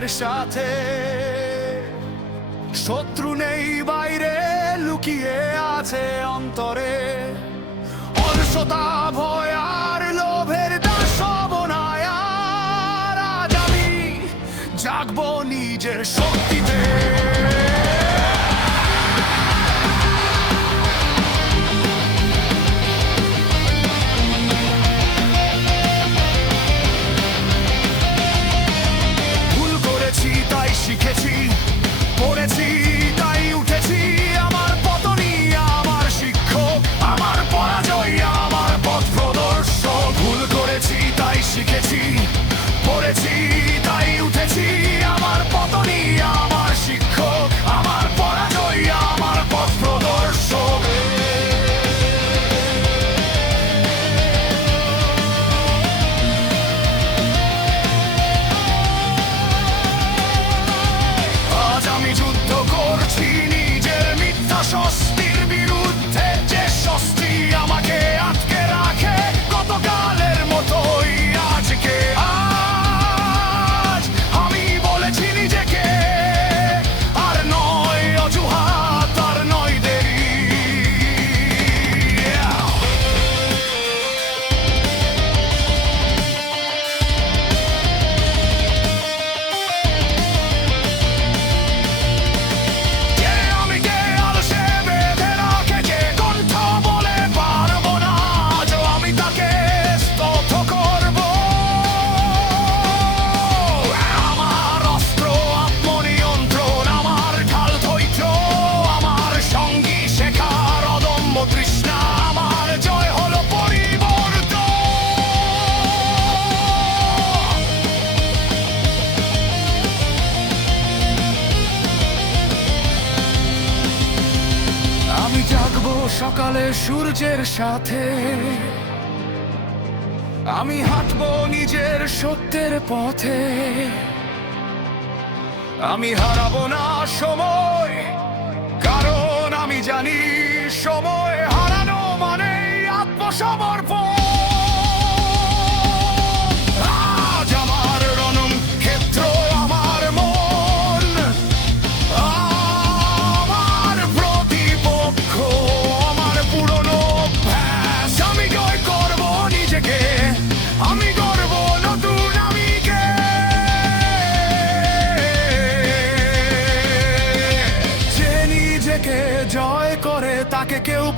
আমাদের সাথে। শত্রু নেই বাইরে, লুকিয়ে আছে অন্তরে। অলসতা, ভয় আর লোভের দাসবনায়। আজ আমি জাগবো নিজের শক্তি। সকালে সূর্যের সাথে। আমি হাঁটবো নিজের সত্যের পথে। আমি হারাবো না সময়, কারণ আমি জানি সময় হারানো মানে আত্মসমর্পণ।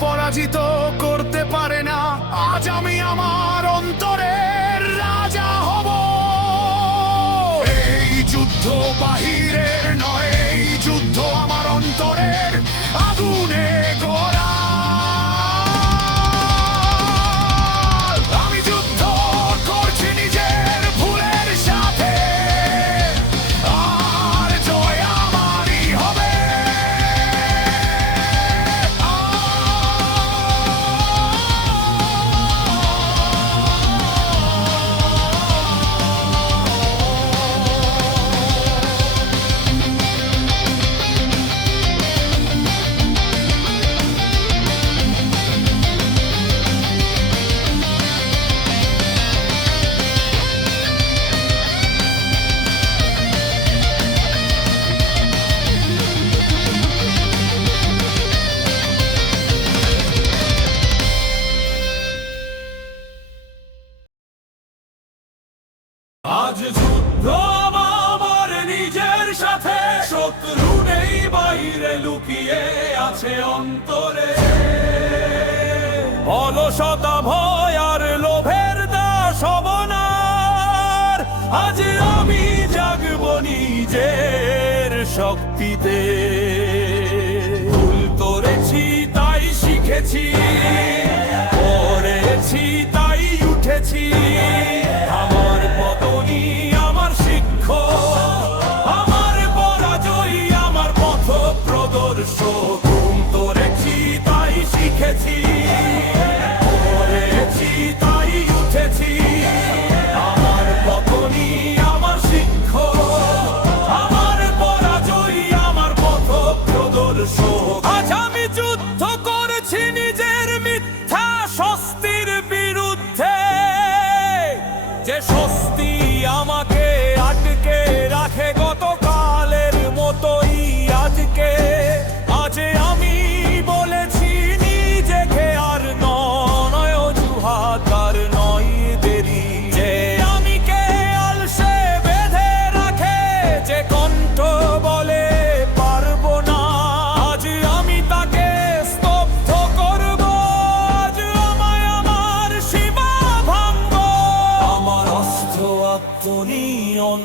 পরাজিত করতে পারে না। আজ আমি আমার অন্তরের রাজা হব। এই যুদ্ধ বাহিরের নয়, এই যুদ্ধ আমার অন্তরে আজ যুদ্ধ আমার নিজের সাথে, শত্রু নেই বাইরে, লুকিয়ে আছে অন্তরে। অলসতা, ভয় আর লোভের দা হব আজ আমি জাগব নিজের শক্তিতে। ভুল করেছি, তাই শিখেছি, করেছি, তাই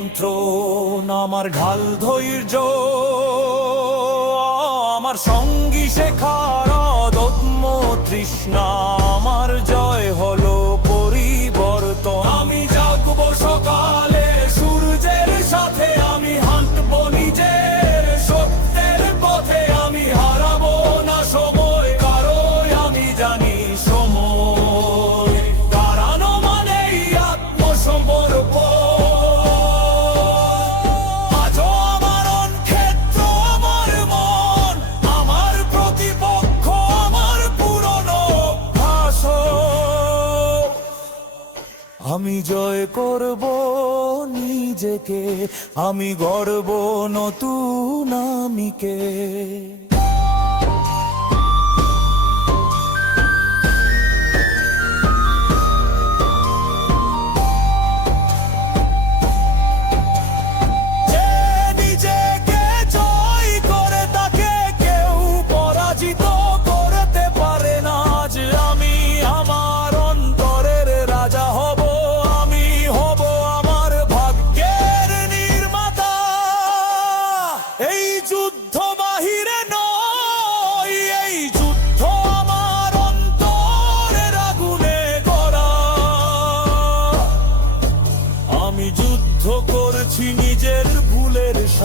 যন্ত্রণ আমার ঘাল ধৈর্য আমার সঙ্গী শেখার দত্ম তৃষ্ণা আমার আমি জয় করব নিজেকে আমি গর্ব নতুন আমিকে।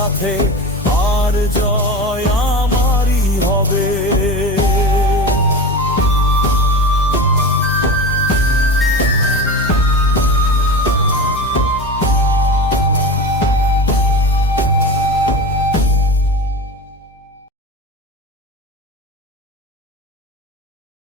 সাথে